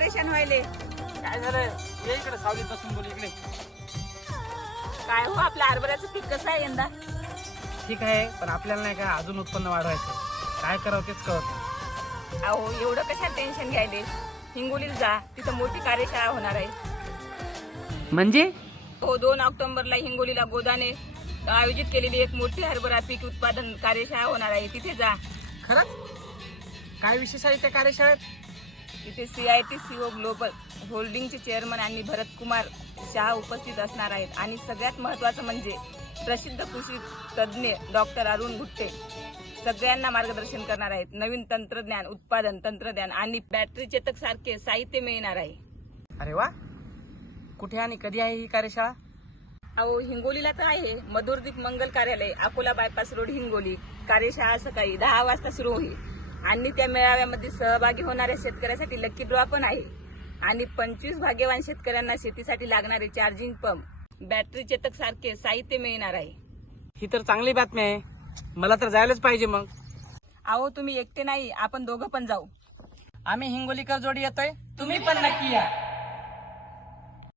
Tension व्हायले. काय झालं ये इकडे सावलीत बसून बोल इकडे. काय हो आपल्या हरभऱ्याचं पीक कसं आहे यंदा? ठीक आहे पण आपल्याला नाही का अजून उत्पन्न वाढवायचं काय करावं तेच कळत. अहो एवढं कशाला टेन्शन घ्यायले? हिंगोलीला जा तिथं मोठी कार्यशाळा होणार आहे. म्हणजे? हो दोन ऑक्टोबरला हिंगोलीला गोदाने आयोजित केलेली एक मोठी हरभरा पीक उत्पादन कार्यशाळा होणार आहे. तिथे जा. खरंच? काय विशेष आहे त्या कार्यशाळेत? तिथे सीआयटी सीओ ग्लोबल होल्डिंगचे चेअरमन आणि भरत कुमार शहा उपस्थित असणार आहेत. आणि सगळ्यात महत्वाचं म्हणजे प्रसिद्ध कृषी तज्ज्ञ डॉक्टर अरुण गुट्टे सगळ्यांना मार्गदर्शन करणार आहेत. नवीन तंत्रज्ञान उत्पादन तंत्रज्ञान आणि बॅटरी चेतक सारखे साहित्य मिळणार आहे. अरे वा. कुठे आणि कधी आहे ही कार्यशाळा? अहो हिंगोलीला तर आहे. मधुरदीप मंगल कार्यालय अकोला बायपास रोड हिंगोली. कार्यशाळा सकाळी दहा वाजता सुरू होईल. आणि त्या मेळाव्यामध्ये सहभागी होणाऱ्या शेतकऱ्यासाठी लक्की ड्रॉ पण आहे. आणि पंचवीस भाग्यवान शेतकऱ्यांना शेतीसाठी लागणारे चार्जिंग पंप बॅटरी चेतक सारखे साहित्य मिळणार आहे. ही तर चांगली बातमी आहे. मला तर जायलाच पाहिजे मग. अहो तुम्ही एकटे नाही आपण दोघं पण जाऊ. आम्ही हिंगोलीकर जोडी येतोय. तुम्ही पण नक्की या.